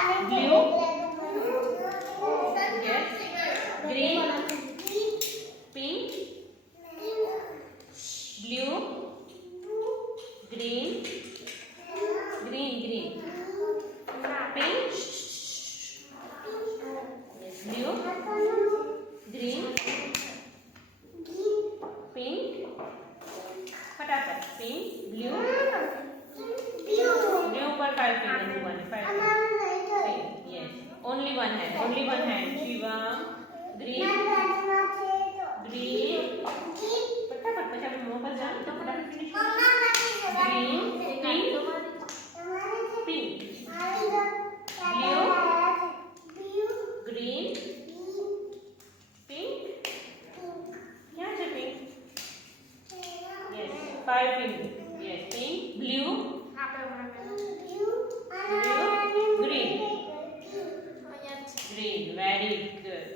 Blue. Yes. Green. Pink. Blue. Green. Green. Pink. Yes. Blue. Green. Pink. फटाफट. Pink. Blue. Blue पर 5 fingers. 5 fingers. Pink. Yes. Only one hand. Shiva. Green. फटाफट પછી આપણે મોં પર જાઓ તો ફટાફટ finish. Green. Pink. Blue. Green. Pink. ક્યાં છે pink? Yes. 5 fingers. Yes. Pink. Blue. Green. Very good.